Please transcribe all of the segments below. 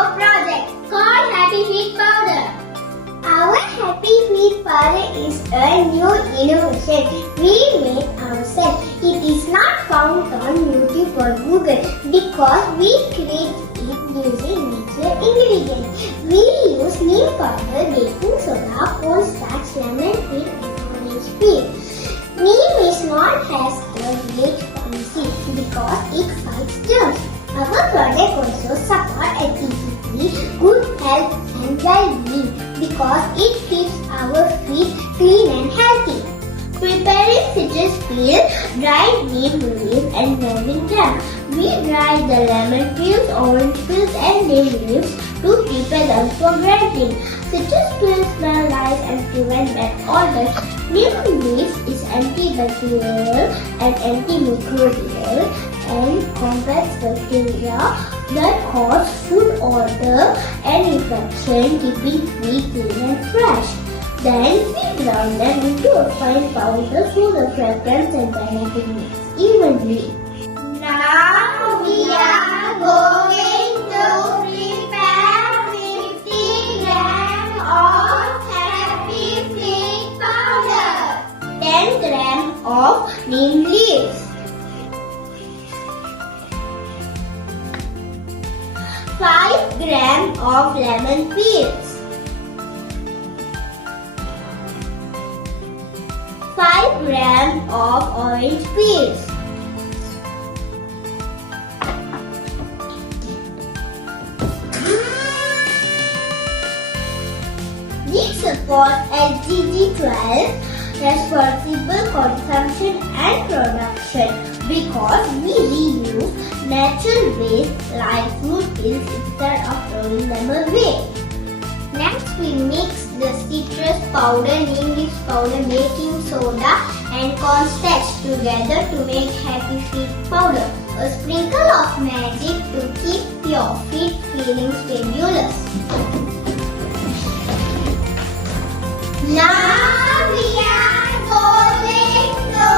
our project called Happy Feet Powder. Our Happy Feet Powder is a new innovation we made ourselves. It is not found on YouTube or Google because we create it using natural ingredients. We use neem powder, baking soda, cornstarch, lemon peel and orange peel. Neem is not as a great fancy because it fights germs. Our product also support activity, good health and well-being because it keeps our feet clean and healthy. Preparing citrus peel, dried neem leaves and grinding them. We dry the lemon peels, orange peels and neem leaves to prepare them for grinding. Citrus peels smell nice and prevent bad odors. Neem leaves is antibacterial and antimicrobial and combats bacteria that cause food odor and infection, keeping feet clean and fresh. Then we ground them into a fine powder so the fragrance and benefit mix evenly. Now we are going to prepare 50 grams of Happy Feet powder, 10 grams of neem leaves, 5 grams of lemon peels, 5 grams of orange peels, we support SJKT responsible consumption and production because we reuse natural waste like fruit peels instead of throwing them away. Next we mix the citrus powder, neem leaf powder, baking soda and cornstarch together to make Happy Feet powder. A sprinkle of magic to keep your feet feeling fabulous. Now we are going to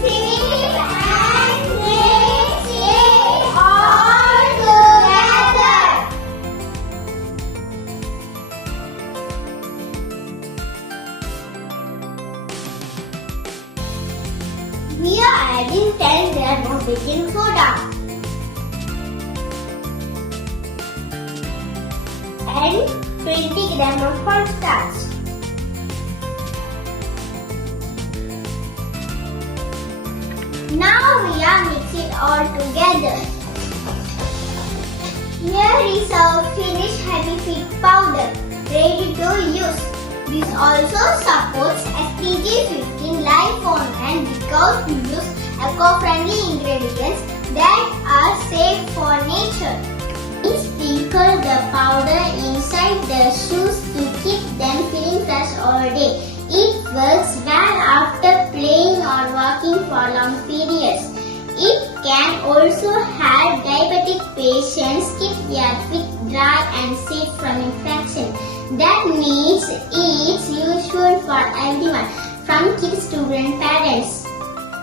sip and mix it all together. We are adding 10 grams of baking soda and 20 grams of cornstarch. Now we are mixing all together. Here is our finished Happy Feet powder, ready to use. This also supports SDG 15 life on hand because we use eco-friendly ingredients that are safe for nature. We sprinkle the powder inside the shoes to keep them feeling fresh all day. It works well after playing or walking for long periods. It can also help diabetic patients keep their feet dry and safe from infection. That means it's useful for everyone, from kids to grandparents.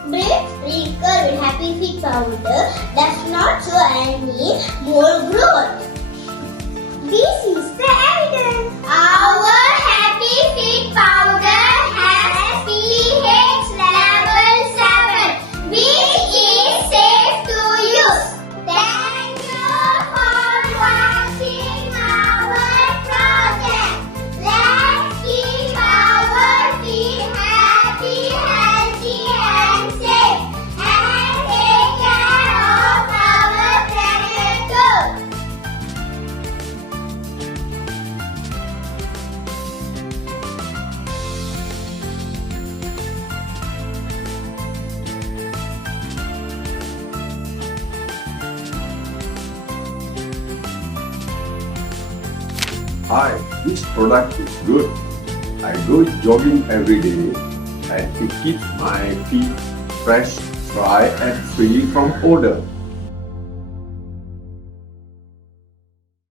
Bread sprinkled with Happy Feet powder does not show any more growth. This is the evidence. Our Happy Feet powder has pH level 7, which is safe to use. Thank you for watching our project. Let's keep our feet happy, healthy and safe. And take care of our planet too. Hi, this product is good. I go jogging every day and it keeps my feet fresh, dry and free from odor.